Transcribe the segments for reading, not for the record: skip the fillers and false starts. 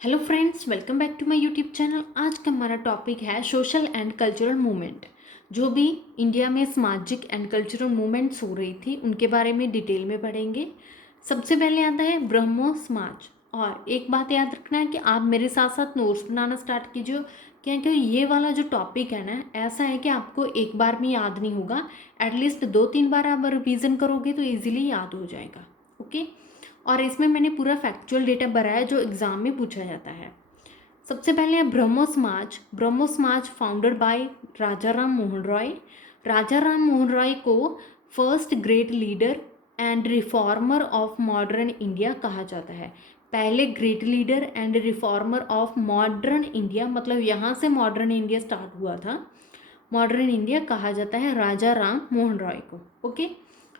Hello friends, welcome back to my YouTube channel. आज का हमारा टॉपिक है सोशल एंड कल्चरल मूवमेंट। जो भी इंडिया में सामाजिक एंड कल्चरल मूवमेंट्स हो रही थी उनके बारे में डिटेल में पढ़ेंगे। सबसे पहले आता है ब्रह्मो समाज। और एक बात याद रखना है कि आप मेरे साथ साथ नोट्स बनाना स्टार्ट कीजिए, क्योंकि ये वाला जो टॉपिक है ना, ऐसा है कि आपको एक बार में याद नहीं होगा। एटलीस्ट 2-3 बार आप रिवीजन करोगे तो ईजिली याद हो जाएगा। ओके। और इसमें मैंने पूरा फैक्चुअल डेटा भरा है जो एग्ज़ाम में पूछा जाता है। सबसे पहले है ब्रह्मो समाज। ब्रह्मो समाज फाउंडेड बाय राजा राम मोहन रॉय। राजा राम मोहन रॉय को first great leader and reformer of modern India कहा जाता है। पहले great leader and reformer of modern India, मतलब यहाँ से मॉडर्न इंडिया स्टार्ट हुआ था। मॉडर्न इंडिया कहा जाता है राजा राम मोहन रॉय को। ओके।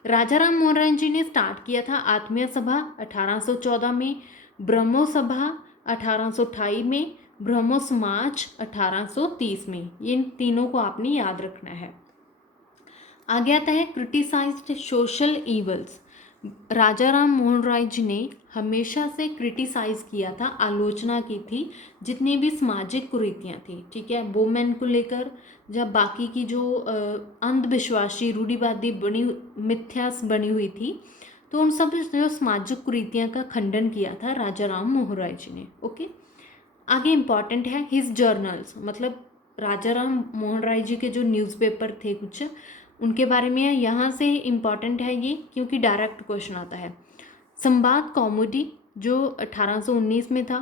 राजा राम मोहन राय जी ने स्टार्ट किया था आत्मीय सभा 1814 में, ब्रह्मो सभा 1828 में, ब्रह्मो समाज 1830 में। इन तीनों को आपने याद रखना है। आगे आता है क्रिटिसाइज्ड सोशल इवल्स। राजा राम मोहन राय जी ने हमेशा से क्रिटिसाइज किया था, आलोचना की थी जितनी भी सामाजिक कुरीतियाँ थी, ठीक है, वुमेन को लेकर, जब बाकी की जो अंधविश्वासी रूढ़िवादी बनी मिथ्यास बनी हुई थी, तो उन सब जो सामाजिक कुरीतियाँ का खंडन किया था राजा राम मोहन राय जी ने। ओके। आगे इम्पॉर्टेंट है हिज जर्नल्स, मतलब राजा राम मोहन राय जी के जो न्यूज़पेपर थे कुछ, उनके बारे में यहाँ से इम्पॉर्टेंट है ये, क्योंकि डायरेक्ट क्वेश्चन आता है। संवाद कौमुदी जो 1819 में था,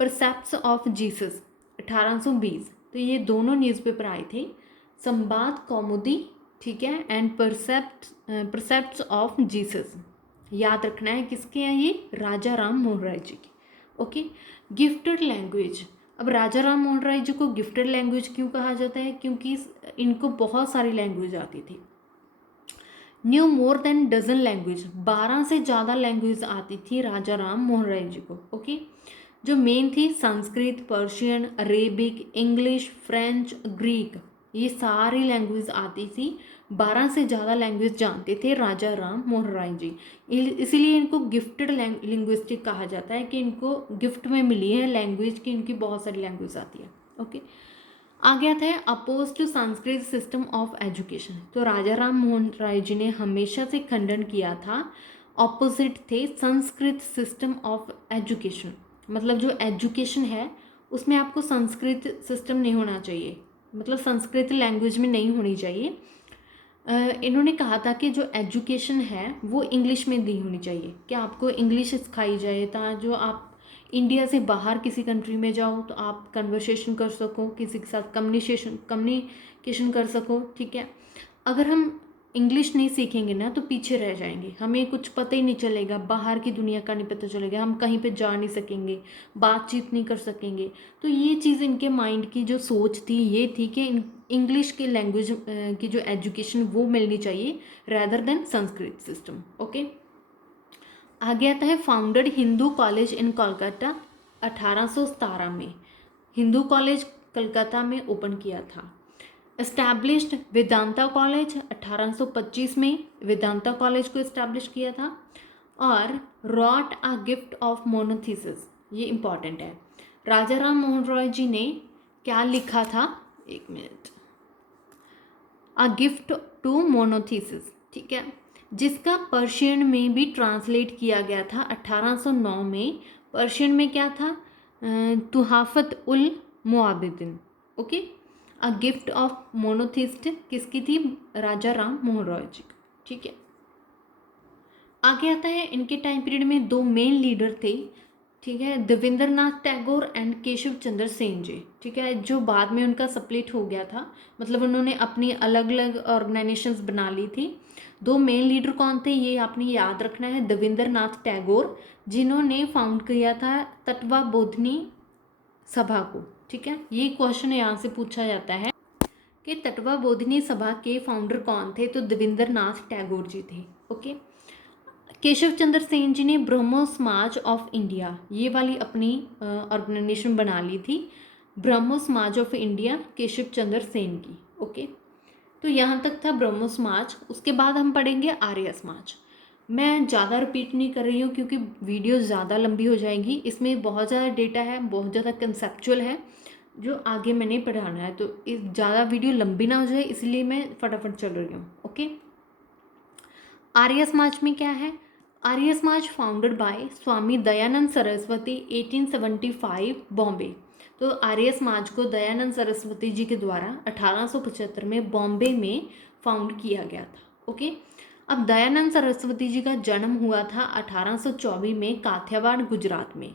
परसेप्ट्स ऑफ जीसस 1820, तो ये दोनों न्यूज़पेपर आए थे, संवाद कौमुदी, ठीक है, एंड परसेप्ट्स ऑफ जीसस। याद रखना है किसके हैं ये, राजा राम मोहन राय जी के। ओके। Gifted language. अब राजा राम मोहन राय जी को गिफ्टेड लैंग्वेज क्यों कहा जाता है, क्योंकि इनको बहुत सारी लैंग्वेज आती थी। New more than dozen language, 12 से ज़्यादा लैंग्वेज आती थी राजा राम मोहन राय जी को। ओके। जो मेन थी Sanskrit, Persian, Arabic, English, French, Greek, ये सारी लैंग्वेज आती थी। 12 से ज़्यादा लैंग्वेज जानते थे राजा राम मोहन राय जी। इसीलिए इनको गिफ्टेड लिंग्विस्टिक कहा जाता है, कि इनको गिफ्ट में मिली है लैंग्वेज की, इनकी बहुत सारी लैंग्वेज आती है। ओके। आगे आता है oppose to Sanskrit system of education. तो राजा राम मोहन राय जी ने हमेशा से खंडन किया था, ऑपोजिट थे संस्कृत सिस्टम ऑफ एजुकेशन, मतलब जो एजुकेशन है उसमें आपको संस्कृत सिस्टम नहीं होना चाहिए, मतलब संस्कृत लैंग्वेज में नहीं होनी चाहिए। इन्होंने कहा था कि जो एजुकेशन है वो इंग्लिश में नहीं होनी चाहिए, कि आपको इंग्लिश सिखाई जाए, ता जो आप इंडिया से बाहर किसी कंट्री में जाओ तो आप कन्वर्सेशन कर सको, किसी के साथ कम्युनिकेशन कर सको, ठीक है। अगर हम इंग्लिश नहीं सीखेंगे ना तो पीछे रह जाएंगे, हमें कुछ पता ही नहीं चलेगा, बाहर की दुनिया का नहीं पता चलेगा, हम कहीं पे जा नहीं सकेंगे, बातचीत नहीं कर सकेंगे। तो ये चीज़ इनके माइंड की जो सोच थी ये थी कि इंग्लिश की लैंग्वेज की जो एजुकेशन वो मिलनी चाहिए rather than Sanskrit system. Okay. आगे आता है founded Hindu college in Kolkata 1817 में। हिंदू कॉलेज कलकत्ता में ओपन किया था। एस्टैब्लिश्ड वेदांता कॉलेज 1825 में, वेदांता कॉलेज को इस्टेब्लिश किया था। और रॉट अ गिफ्ट ऑफ मोनोथीसिस, ये इंपॉर्टेंट है। राजा राम मोहन रॉय जी ने क्या लिखा था, एक मिनट, अ गिफ्ट टू मोनोथीसिस, ठीक है, जिसका पर्शियन में भी ट्रांसलेट किया गया था 1809 में। पर्शियन में क्या था, Tuhfat ul Muwahhidin. Okay. A gift of monotheist किसकी थी, राजा राम मोहन रॉय जी, ठीक है। आगे आता है इनके टाइम पीरियड में दो मेन लीडर थे, ठीक है, देवेंद्र नाथ टैगोर एंड केशव चंद्र सेन जी, ठीक है, जो बाद में उनका स्प्लिट हो गया था, मतलब उन्होंने अपनी अलग अलग ऑर्गेनाइजेशंस बना ली थी। दो मेन लीडर कौन थे ये आपने याद रखना है। देवेंद्र नाथ टैगोर, जिन्होंने फाउंड किया था तत्वा बोधनी सभा को, ठीक है, ये क्वेश्चन यहाँ से पूछा जाता है कि तटवा बोधिनी सभा के फाउंडर कौन थे, तो देवेंद्र नाथ टैगोर जी थे। ओके। केशव चंद्र सेन जी ने ब्रह्मो समाज ऑफ इंडिया, ये वाली अपनी ऑर्गेनाइजेशन बना ली थी, ब्रह्मो समाज ऑफ इंडिया केशव चंद्र सेन की। ओके। तो यहाँ तक था ब्रह्मो समाज। उसके बाद हम पढ़ेंगे आर्य समाज। मैं ज़्यादा रिपीट नहीं कर रही हूँ क्योंकि वीडियो ज़्यादा लंबी हो जाएगी, इसमें बहुत ज़्यादा डेटा है, बहुत ज़्यादा कंसेप्चुअल है जो आगे मैंने पढ़ाना है, तो इस ज़्यादा वीडियो लंबी ना हो जाए इसलिए मैं फटाफट चल रही हूँ। ओके, आर्य समाज में क्या है? Arya Samaj founded by Swami Dayanand Saraswati 1875 Bombay. तो आर्य समाज को दयानंद सरस्वती जी के द्वारा 1875 में बॉम्बे में फाउंड किया गया था। ओके, अब दयानंद सरस्वती जी का जन्म हुआ था 1824 में काठियावाड़ गुजरात में,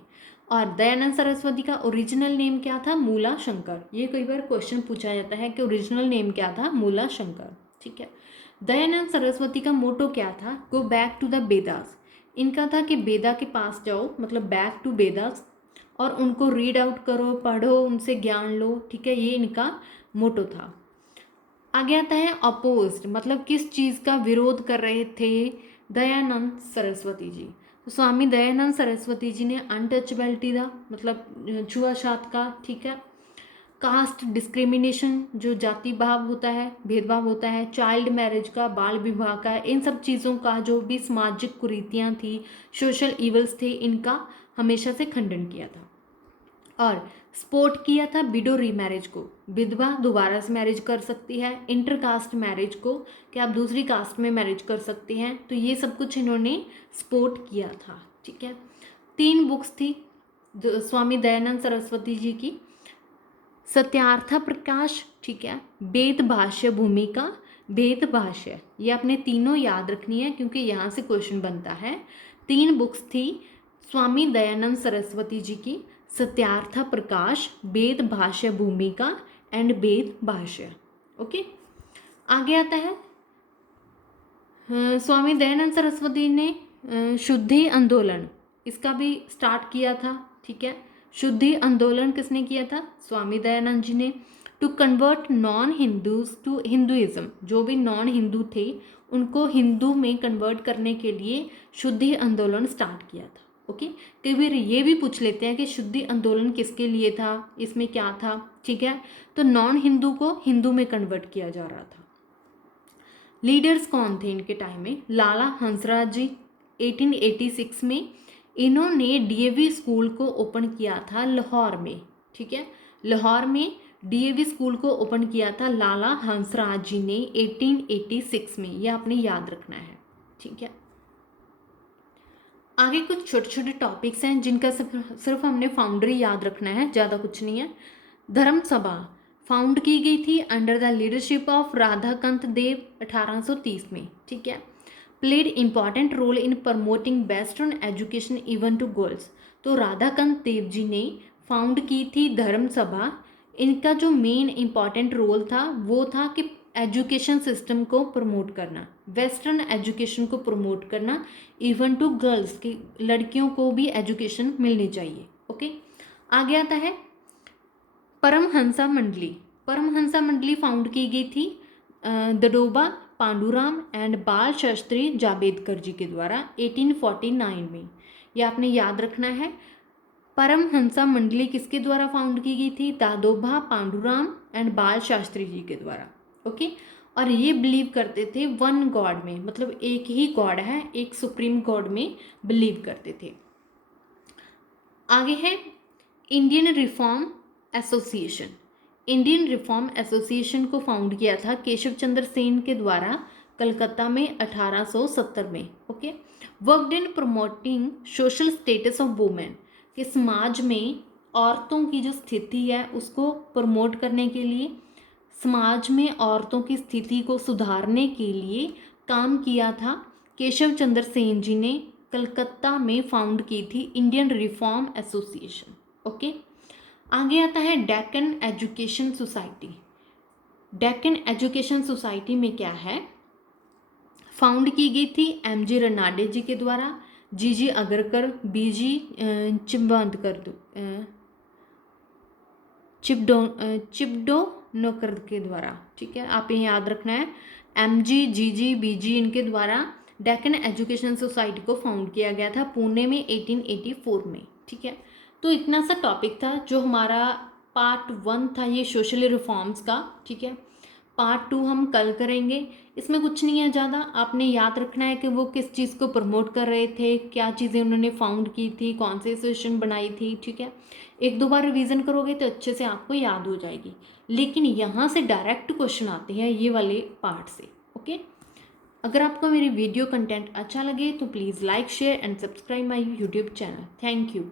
और दयानंद सरस्वती का ओरिजिनल नेम क्या था? मूला शंकर। ये कई बार क्वेश्चन पूछा जाता है कि ओरिजिनल नेम क्या था? मूला शंकर। ठीक है, दयानंद सरस्वती का मोटो क्या था? Go back to the Vedas. इनका था कि वेदा के पास जाओ, मतलब बैक टू वेदास, और उनको रीड आउट करो, पढ़ो, उनसे ज्ञान लो। ठीक है, ये इनका मोटो था। आगे आता है अपोज्ड, मतलब किस चीज़ का विरोध कर रहे थे दयानंद सरस्वती जी? तो स्वामी दयानंद सरस्वती जी ने अनटचेबिलिटी का, मतलब छुआछूत का, ठीक है, कास्ट डिस्क्रिमिनेशन, जो जाति भाव होता है, भेदभाव होता है, चाइल्ड मैरिज का, बाल विवाह का, इन सब चीज़ों का जो भी सामाजिक कुरीतियाँ थी, सोशल इवल्स थे, इनका हमेशा से खंडन किया था। और सपोर्ट किया था विडो रीमैरिज को, विधवा दोबारा से मैरिज कर सकती है, इंटरकास्ट मैरिज को कि आप दूसरी कास्ट में मैरिज कर सकते हैं, तो ये सब कुछ इन्होंने सपोर्ट किया था। ठीक है, 3 बुक्स थी स्वामी दयानंद सरस्वती जी की, सत्यार्थ प्रकाश, ठीक है, वेद भाष्य भूमिका, वेद भाष्य, ये आपने तीनों याद रखनी है क्योंकि यहाँ से क्वेश्चन बनता है। 3 बुक्स थी स्वामी दयानंद सरस्वती जी की, सत्यार्थ प्रकाश, वेद भाष्य भूमिका एंड वेद भाष्य। ओके, आगे आता है स्वामी दयानंद सरस्वती ने शुद्धि आंदोलन, इसका भी स्टार्ट किया था। ठीक है, शुद्धि आंदोलन किसने किया था? स्वामी दयानंद जी ने। To convert non Hindus to Hinduism, जो भी नॉन हिंदू थे उनको हिंदू में कन्वर्ट करने के लिए शुद्धि आंदोलन स्टार्ट किया था। ओके, कई बार ये भी पूछ लेते हैं कि शुद्धि आंदोलन किसके लिए था, इसमें क्या था? ठीक है, तो नॉन हिंदू को हिंदू में कन्वर्ट किया जा रहा था। लीडर्स कौन थे इनके टाइम में? लाला हंसराज जी 1886 में, इन्होंने डीएवी स्कूल को ओपन किया था लाहौर में। ठीक है, लाहौर में डीएवी स्कूल को ओपन किया था लाला हंसराज जी ने 1886 में, यह आपने याद रखना है। ठीक है, आगे कुछ छोटे छोटे टॉपिक्स हैं जिनका सिर्फ हमने फाउंडरी याद रखना है, ज़्यादा कुछ नहीं है। धर्म सभा फाउंड की गई थी under the leadership of Radhakant Deb 1830 में। ठीक है, played important role in promoting western education even to girls. तो राधाकांत देव जी ने फाउंड की थी धर्म सभा। इनका जो मेन इम्पॉर्टेंट रोल था वो था कि एजुकेशन सिस्टम को प्रमोट करना, वेस्टर्न एजुकेशन को प्रमोट करना, इवन टू गर्ल्स की, लड़कियों को भी एजुकेशन मिलनी चाहिए। ओके, आगे आता है परमहंसा मंडली। परमहंसा मंडली फाउंड की गई थी दडोबा पांडुराम एंड बाल शास्त्री जावेदकर जी के द्वारा 1849 में। ये आपने याद रखना है। परमहंसा मंडली किसके द्वारा फाउंड की गई थी? दादोबा पांडुराम एंड बाल शास्त्री जी के द्वारा। ओके, और ये बिलीव करते थे वन गॉड में, मतलब एक ही गॉड है, एक सुप्रीम गॉड में बिलीव करते थे। आगे है Indian reform association. Indian reform association को फाउंड किया था केशव चंद्र सेन के द्वारा कलकत्ता में 1870 में। Okay, worked in promoting social status of women, कि समाज में औरतों की जो स्थिति है उसको प्रमोट करने के लिए, समाज में औरतों की स्थिति को सुधारने के लिए काम किया था। केशव चंद्र सेन जी ने कलकत्ता में फाउंड की थी इंडियन रिफॉर्म एसोसिएशन। ओके, आगे आता है Deccan education society. Deccan education society में क्या है? फाउंड की गई थी एमजी रनाडे जी के द्वारा, जीजी अग्रकर, बीजी चिबंदकर, चिपडोनकर के द्वारा। ठीक है, आप ये याद रखना है, एमजी, जीजी, बीजी, इनके द्वारा डेक्कन एजुकेशन सोसाइटी को फाउंड किया गया था पुणे में 1884 में। ठीक है, तो इतना सा टॉपिक था जो हमारा पार्ट 1 था ये सोशल रिफॉर्म्स का। ठीक है, पार्ट 2 हम कल करेंगे। इसमें कुछ नहीं है ज़्यादा, आपने याद रखना है कि वो किस चीज़ को प्रमोट कर रहे थे, क्या चीज़ें उन्होंने फाउंड की थी, कौन से एसोसिएशन बनाई थी, ठीक है। एक दो बार रिवीजन करोगे तो अच्छे से आपको याद हो जाएगी। लेकिन यहाँ से डायरेक्ट क्वेश्चन आते हैं ये वाले पार्ट से, ओके। अगर आपको मेरी वीडियो कंटेंट अच्छा लगे तो please like share and subscribe my YouTube channel. Thank you.